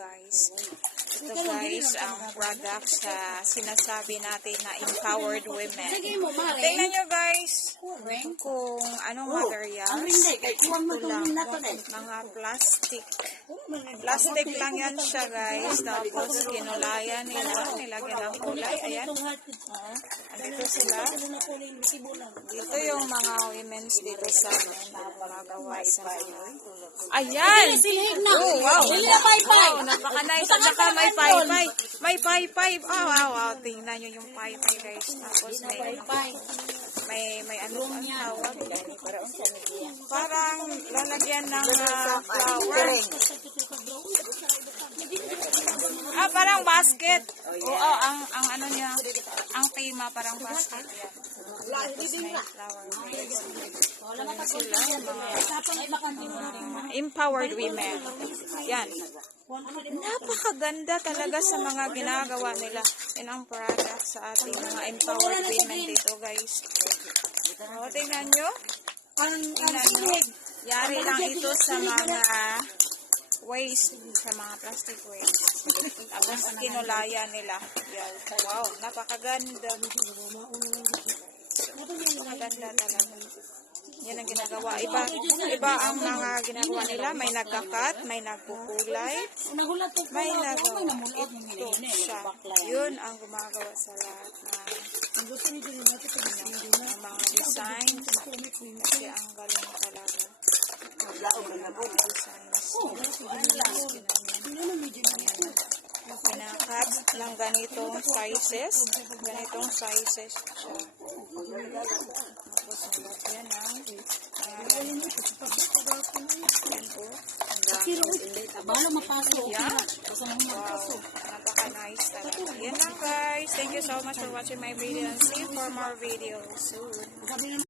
guys. Ito guys, ang product sa sinasabi natin na empowered women. Tingnan nyo guys kung anong materials. Ito lang, mga plastic. Plastic lang yan siya guys. Tapos kinulayan nila, nilagyan ng kulay. Ayan. Andito sila. Dito yung mga women's dito sa amin na magawa sa mga. Ayan! Oh, wow! Wow, napaka-nice. At saka may pay-pay. May pay-pay. Oh, wow. Tingnan nyo yung pay-pay guys. Tapos may ano ang tawag. Parang lalagyan ng flower. Parang basket. Oo, ang ano niya, ang tema parang basket. Yan. Flower. Sila, mga empowered women. Yan. Napakaganda talaga sa mga ginagawa nila. Yan ang product sa ating mga empowered women dito guys. O, tingnan nyo. Tingnan nyo. Yari lang ito sa mga waste, sa mga plastic waste. Tapos kinulaya nila. Yan. Wow, napakaganda. Napakaganda talaga. Yan ang ginagawa. Iba ang mga ginagawa nila. May nagkakat, may nagkukulay, may nagawa. Ito siya. Yun ang gumagawa sa lahat ng mga designs. Kasi ang galing talaga. Pinakat ng ganitong sizes. Ganitong sizes siya. Tapos nilagyan ng yan po. Yan. Wow. Napaka-nice talaga. Yan lang guys. Thank you so much for watching my video and see you for more videos soon.